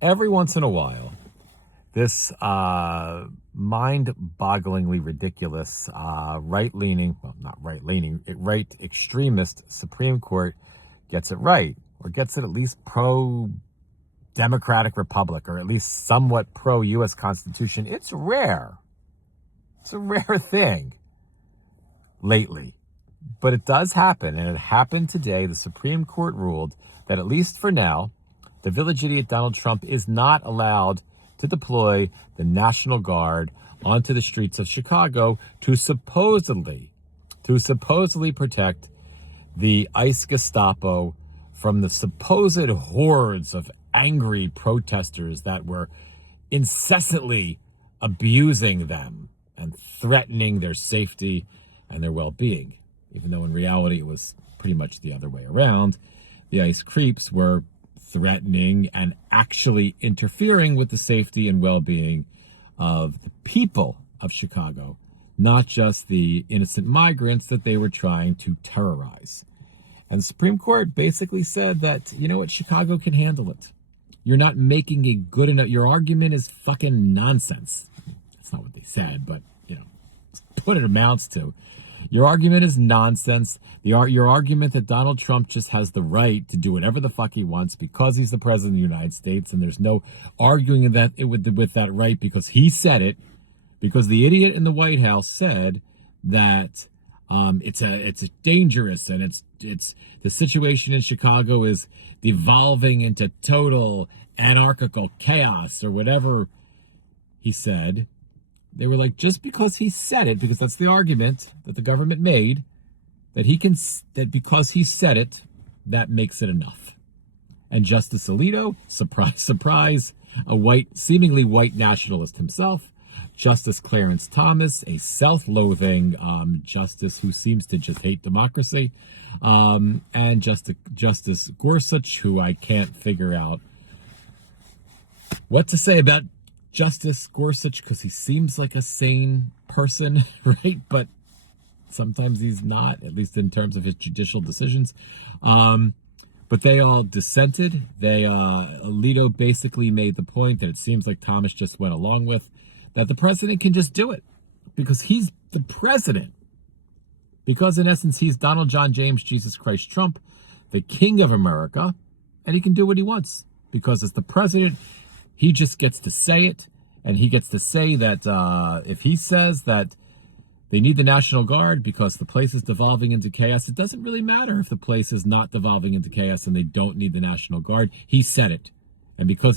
Every once in a while, this mind-bogglingly ridiculous right-leaning, well, not right-leaning, right extremist Supreme Court gets it right, or gets it at least pro-democratic republic, or at least somewhat pro-U.S. Constitution. It's rare. It's a rare thing lately. But it does happen, and it happened today. The Supreme Court ruled that, at least for now, the village idiot Donald Trump is not allowed to deploy the National Guard onto the streets of Chicago to supposedly protect the ICE Gestapo from the supposed hordes of angry protesters that were incessantly abusing them and threatening their safety and their well-being. Even though in reality it was pretty much the other way around. The ICE creeps were threatening and actually interfering with the safety and well-being of the people of Chicago, not just the innocent migrants that they were trying to terrorize. And the Supreme Court basically said that, you know what, Chicago can handle it. You're not making a good enough, your argument is fucking nonsense. That's not what they said, but, you know, that's what it amounts to. Your argument is nonsense. Your argument that Donald Trump just has the right to do whatever the fuck he wants because he's the president of the United States, and there's no arguing that with that right because he said it, because the idiot in the White House said that it's dangerous, and it's the situation in Chicago is devolving into total anarchical chaos or whatever he said. They were like, just because he said it, because that's the argument that the government made, that because he said it, that makes it enough. And Justice Alito, surprise, surprise, a seemingly white nationalist himself, Justice Clarence Thomas, a self-loathing justice who seems to just hate democracy, and Justice Gorsuch, who I can't figure out what to say about Justice Gorsuch, because he seems like a sane person, right? But sometimes he's not, at least in terms of his judicial decisions. But they all dissented. Alito basically made the point that it seems like Thomas just went along with, that the president can just do it because he's the president. Because in essence, he's Donald John James Jesus Christ Trump, the king of America, and he can do what he wants because as the president, he just gets to say it, and he gets to say that if he says that they need the National Guard because the place is devolving into chaos, it doesn't really matter if the place is not devolving into chaos and they don't need the National Guard. He said it. And because he